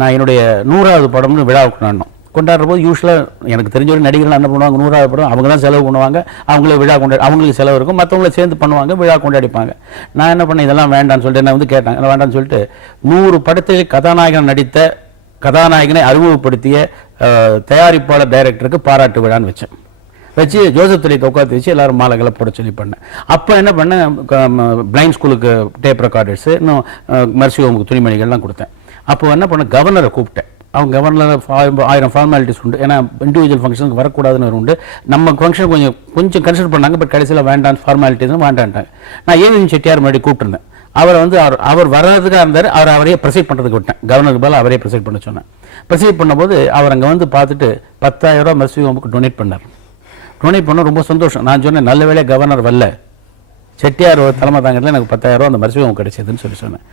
நான் என்னுடைய 100வது படம்னு விழா கொண்டாடுற போது யூஸ்வலாக எனக்கு தெரிஞ்ச ஒரு நடிகர்கள் என்ன பண்ணுவாங்க, 100வது படம் அவங்க தான் செலவு பண்ணுவாங்க, அவங்களே விழா கொண்டாடி அவங்களுக்கு செலவு இருக்கும், மற்றவங்கள சேர்ந்து பண்ணுவாங்க, விழா கொண்டாடிப்பாங்க. நான் என்ன பண்ணேன், இதெல்லாம் வேண்டாம்னு சொல்லிட்டு நான் கேட்டேன், வேண்டாம்னு சொல்லிட்டு 100 படத்தில் கதாநாயகன் நடித்த கதாநாயகனை அறிமுகப்படுத்திய தயாரிப்பாளர் டைரக்டருக்கு பாராட்டு விழான்னு வச்சு ஜோசப் தலையை உட்காந்து வச்சு எல்லாரும் மாலைகளை போட சொல்லி பண்ணேன். அப்போ என்ன பண்ணேன், பிளைண்ட் ஸ்கூலுக்கு டேப் ரெக்கார்டர்ஸு, இன்னும் மர்சி ஹோமுக்கு துணிமணிகள்லாம் கொடுத்தேன். அப்போ என்ன பண்ண, கவர்னரை கூப்பிட்டேன். அவங்க கவர்னர் 1000 ஃபார்மாலிட்டிஸ் உண்டு, ஏன்னா இண்டிவிஜுவல் ஃபங்க்ஷனுக்கு வரக்கூடாதுன்னு உண்டு. நம்ம ஃபங்க்ஷன் கொஞ்சம் கன்சிடர் பண்ணாங்க, பட் கடைசியில் வேண்டாம் ஃபார்மாலிட்டிஸ் வேண்டான்ட்டாங்க. நான் ஏவிஎம் செட்டியார் முன்னாடி கூப்பிட்டுருந்தேன். அவரை அவர் வர்றதுக்காக இருந்தார், அவரையே ப்ரெசைட் பண்ணுறதுக்கு விட்டேன். கவர்னருக்கு பதில் அவரே ப்ரெசைட் பண்ண சொன்னேன். ப்ரெசைட் பண்ணும்போது அவர் அங்கே வந்து பார்த்துட்டு 10,000 ரூபா மர்சி ஹோமுக்கு டொனேட் பண்ணார். டொனேட் பண்ண ரொம்ப சந்தோஷம். நான் சொன்னேன், நல்ல வேளை கவர்னர் வரல, செட்டியார் தலைமை தாங்கிறதுல எனக்கு 10,000 ரூபா அந்த மர்சி ஹோம் கிடைச்சதுன்னு சொன்னேன்.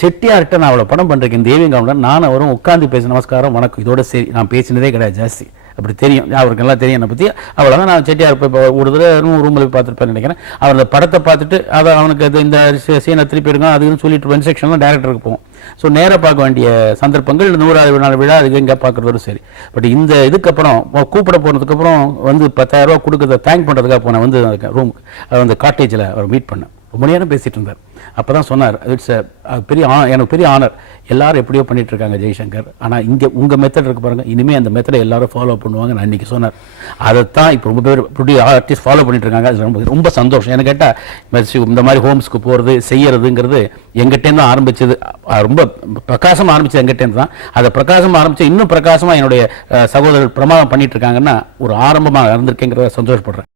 செட்டியார்கிட்ட நான் அவ்வளோ படம் பண்ணுறேன், இந்த தேவியம் கவுண்டர் நான் அவரும் உட்காந்து பேச நமஸ்காரம் வணக்கம் இதோட சரி. நான் பேசினதே கிடையாது ஜாஸ்தி, அப்படி தெரியும், அவருக்கெல்லாம் தெரியும் என்னை பற்றி. அவ்வளோதான். நான் செட்டியார் போய் ஒரு தடவை ரூமில் போய் பார்த்துருப்பேன்னு நினைக்கிறேன். அவர் அந்த படத்தை பார்த்துட்டு அதை அவனுக்கு அது இந்த சீனை திருப்பி எடுங்க அதுன்னு சொல்லிட்டு இன்ஸ்ட்ரக்ஷன்லாம் டேரக்டருக்கு போவோம். ஸோ நேராக பார்க்க வேண்டிய சந்தர்ப்பங்கள் 100வது நாள் விழா அதுக்கு இங்கே பார்க்குறதும் சரி. பட் இந்த இதுக்கப்புறம் கூப்பிட போனதுக்கப்புறம் வந்து 10,000 ரூபா கொடுக்குறத தேங்க் பண்ணுறதுக்காக போனேன். வந்து ரூமுக்கு அந்த காட்டேஜில் அவர் மீட் பண்ணேன். ரொம்ப நேரம் பேசிகிட்டு இருந்தார். அப்போ தான் சொன்னார், இட்ஸ் எனக்கு பெரிய ஆனர். எல்லாரும் எப்படியோ பண்ணிட்டு இருக்காங்க ஜெய்சங்கர், ஆனால் இங்கே உங்கள் மெத்தட் இருக்கு பாருங்கள், இனிமேல் அந்த மெத்தடை எல்லாரும் ஃபாலோ பண்ணுவாங்க நான் அன்றைக்கி சொன்னார். அதைத்தான் இப்போ ரொம்ப பேர் இப்படி ஆர்டிஸ்ட் ஃபாலோ பண்ணிட்டு இருக்காங்க. அது ரொம்ப ரொம்ப சந்தோஷம். எனக்கு கேட்டால் இந்த மாதிரி ஹோம்ஸ்க்கு போகிறது செய்யறதுங்கிறது எங்கிட்டேருந்து தான் ஆரம்பிச்சது. ரொம்ப பிரகாசமாக ஆரம்பிச்சது எங்கிட்டேருந்து தான். அதை பிரகாசமாக ஆரம்பித்து இன்னும் பிரகாசமாக என்னுடைய சகோதரர் பிரமாதம் பண்ணிட்டு இருக்காங்கன்னா ஒரு ஆரம்பமாக இருந்திருக்கேங்கிறத சந்தோஷப்படுறேன்.